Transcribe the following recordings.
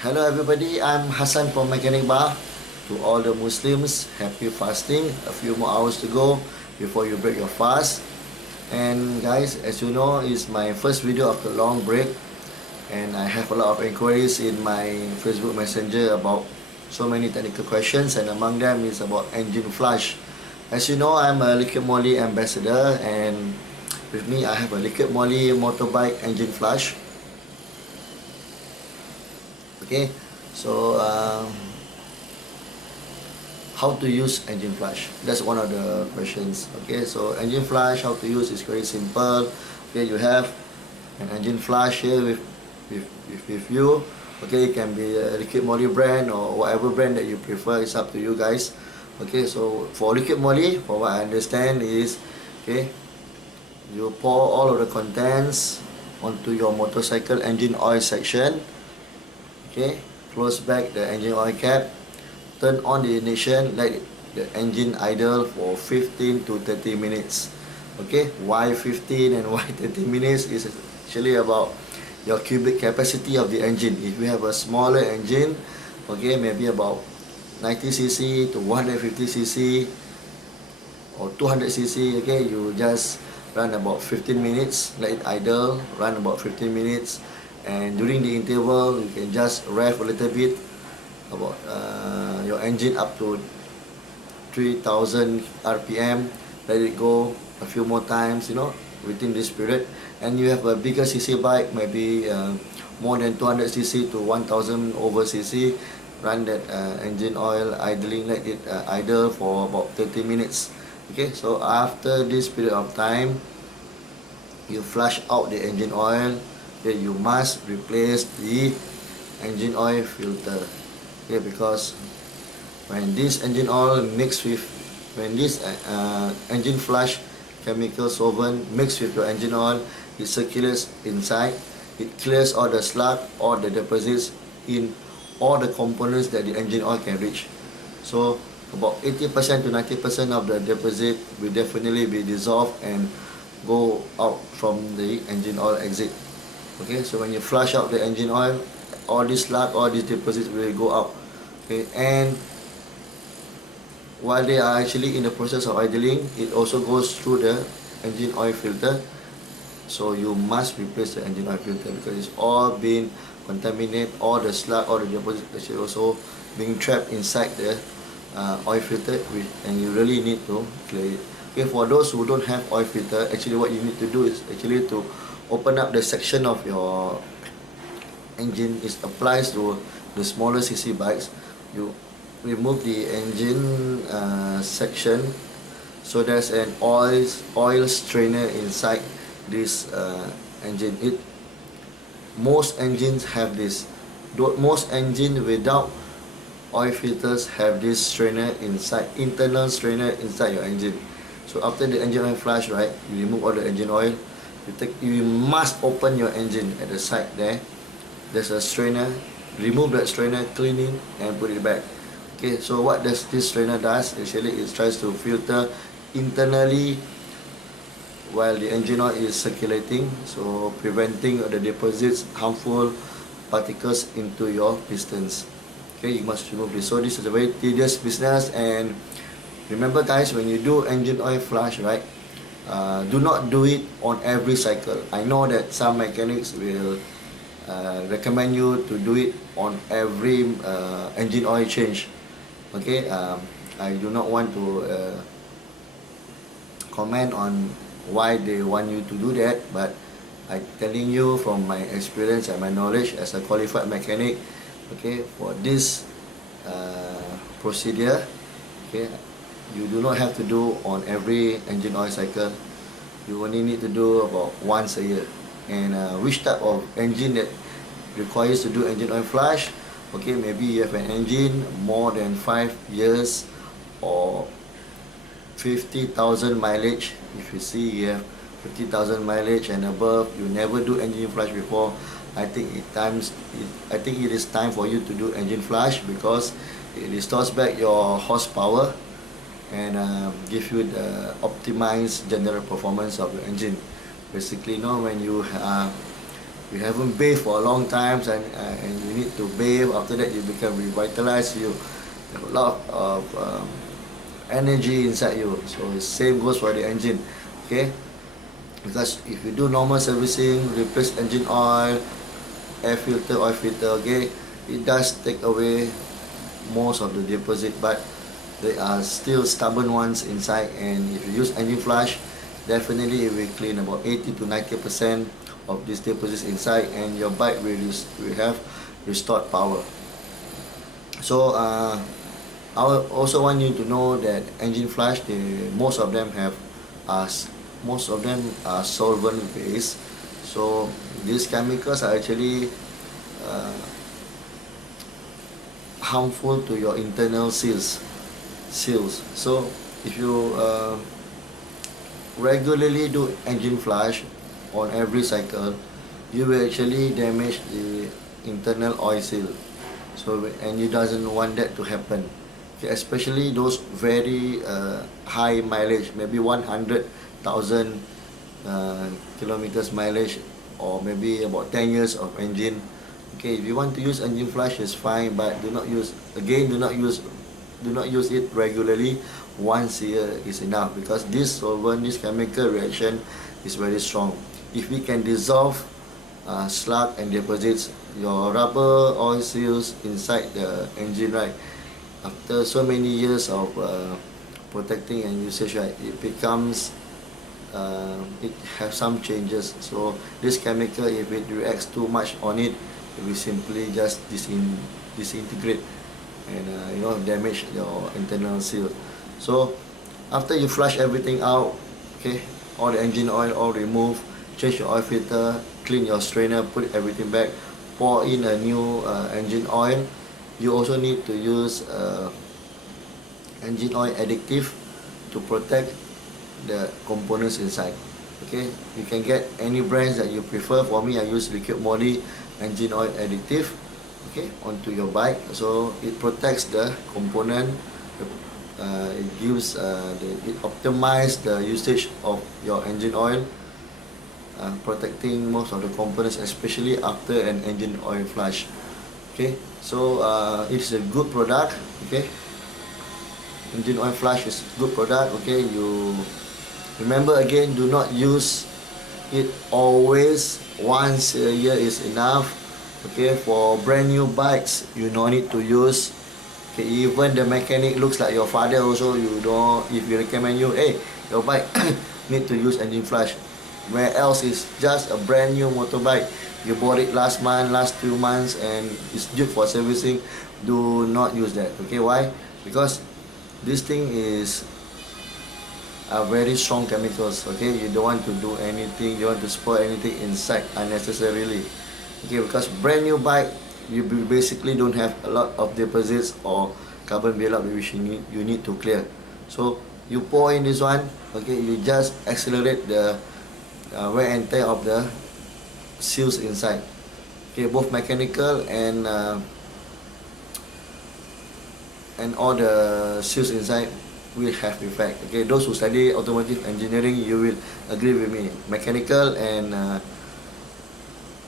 Hello everybody, I'm Hassan from Mechanic Bar. To all the Muslims, happy fasting. A few more hours to go before you break your fast. And guys, as you know, it's my first video after a long break. And I have a lot of inquiries in my Facebook Messenger about so many technical questions, and among them is about engine flush. As you know, I'm a LiquiMoly ambassador, and with me I have a LiquiMoly motorbike engine flush. Okay, so how to use engine flush? That's one of the questions. Okay, so engine flush, how to use is very simple. Okay, you have an engine flush here with you. Okay, it can be a LiquiMoly brand or whatever brand that you prefer. It's up to you guys. Okay, so for LiquiMoly, for what I understand is, okay, you pour all of the contents onto your motorcycle engine oil section. Okay, close back the engine oil cap, turn on the ignition, let the engine idle for 15 to 30 minutes. Okay, why 15 and why 30 minutes is actually about your cubic capacity of the engine. If you have a smaller engine, okay, maybe about 90cc to 150cc or 200cc, okay, you just run about 15 minutes, let it idle, run about 15 minutes, and during the interval you can just rev a little bit about your engine up to 3000 rpm, let it go a few more times, within this period. And you have a bigger cc bike, maybe more than 200cc to 1000 over cc, run that engine oil idling, let it idle for about 30 minutes. Okay, so after this period of time, you flush out the engine oil, then you must replace the engine oil filter. Okay, because when this engine oil mixed with, when this engine flush chemical solvent mixed with your engine oil, it circulates inside, it clears all the slug or the deposits in all the components that the engine oil can reach. So about 80% to 90% of the deposit will definitely be dissolved and go out from the engine oil exit. Okay, so when you flush out the engine oil, all this slug, all these deposits will go out. Okay, and while they are actually in the process of idling, it also goes through the engine oil filter. So you must replace the engine oil filter because it's all been contaminated, all the slug, all the deposits actually also being trapped inside the oil filter, and you really need to clear it. Okay, for those who don't have oil filter, actually what you need to do is actually to open up the section of your engine. It applies to the smaller cc bikes. You remove the engine section, so there's an oil strainer inside this engine. Most engines have this. Most engines without oil filters have this strainer inside, internal strainer inside your engine. So after the engine oil flush, right, you remove all the engine oil. You must open your engine at the side there. There's a strainer. Remove that strainer, clean it, and put it back. Okay, so what does this strainer does? Actually, it tries to filter internally while the engine oil is circulating, so preventing the deposits, harmful particles into your pistons. Okay, you must remove this. So this is a very tedious business, and remember guys, when you do engine oil flush, right, do not do it on every cycle. I know that some mechanics will recommend you to do it on every engine oil change. Okay, I do not want to comment on why they want you to do that, but I'm telling you from my experience and my knowledge as a qualified mechanic, okay, for this procedure, okay, you do not have to do on every engine oil cycle. You only need to do about once a year. And which type of engine that requires to do engine oil flush? Okay, maybe you have an engine more than 5 years or 50,000 mileage. If you see you have 50,000 mileage and above, you never do engine flush before, I think it is time for you to do engine flush, because it restores back your horsepower and give you the optimized general performance of your engine. Basically, when you you haven't bathed for a long time, and you need to bathe. After that, you become revitalized. You have a lot of energy inside you. So the same goes for the engine. Okay, because if you do normal servicing, replace engine oil, air filter, oil filter, okay, it does take away most of the deposit, but there are still stubborn ones inside, and if you use engine flush, definitely it will clean about 80 to 90% of these deposits inside, and your bike will have restored power. So I also want you to know that engine flush, most of them are solvent based. So these chemicals are actually harmful to your internal seals. So if you regularly do engine flush on every cycle, you will actually damage the internal oil seal. So, and you doesn't want that to happen. Okay, especially those very high mileage, maybe 100,000 kilometers mileage, or maybe about 10 years of engine. Okay, if you want to use engine flush, it's fine, but do not use it regularly. Once a year is enough, because this chemical reaction is very strong. If we can dissolve slug and deposits, your rubber oil seals inside the engine, right, after so many years of protecting and usage, right, it becomes it has some changes. So this chemical, if it reacts too much on it, it will simply just disintegrate and damage your internal seal. So after you flush everything out, okay, all the engine oil all remove, change your oil filter, clean your strainer, put everything back, pour in a new engine oil. You also need to use engine oil additive to protect the components inside. Okay, you can get any brands that you prefer. For me, I use LiquiMoly engine oil additive, okay, onto your bike. So it protects the component. It gives it optimizes the usage of your engine oil, protecting most of the components, especially after an engine oil flush. Okay, so it's a good product. Okay, engine oil flush is good product. Okay, you remember again, do not use it always. Once a year is enough. Okay, for brand new bikes, you no need to use. Okay, even the mechanic looks like your father also, if you recommend you, hey, your bike need to use engine flush. Where else is just a brand new motorbike, you bought it last month, last 2 months, and it's due for servicing. Do not use that. Okay, why? Because this thing is very strong chemicals. Okay, you don't want to do anything, you want to spoil anything inside unnecessarily. Okay, because brand new bike, you basically don't have a lot of deposits or carbon buildup which you need to clear. So you pour in this one, okay, you just accelerate the wear and tear of the seals inside. Okay, both mechanical and all the seals inside will have effect. Okay, those who study automotive engineering, you will agree with me. Mechanical and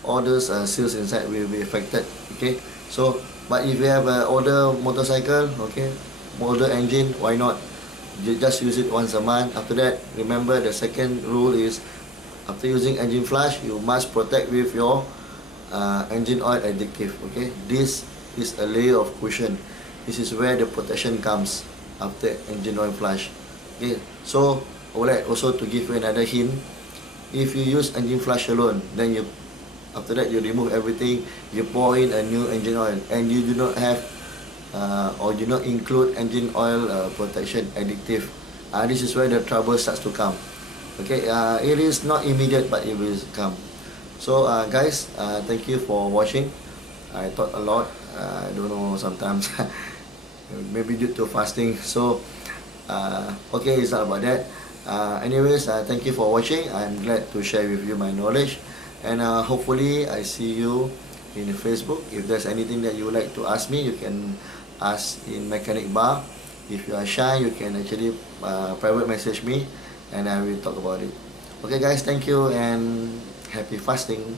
all those seals inside will be affected. Okay, so but if you have an older motorcycle, okay, older engine, why not? You just use it once a month. After that, remember the second rule is, after using engine flush, you must protect with your engine oil additive. Okay, this is a layer of cushion. This is where the protection comes after engine oil flush. Okay, so I would like also to give you another hint. If you use engine flush alone, then after that you remove everything, you pour in a new engine oil, and you do not have or do not include engine oil protection additive. This is where the trouble starts to come. Okay, it is not immediate, but it will come. So guys, thank you for watching. I thought a lot. I don't know, sometimes maybe due to fasting. So okay, it's not about that. Anyways, thank you for watching. I'm glad to share with you my knowledge, and hopefully I see you in Facebook. If there's anything that you would like to ask me, you can ask in mechanic bar. If you are shy, you can actually private message me, and I will talk about it. Okay guys, thank you and happy fasting.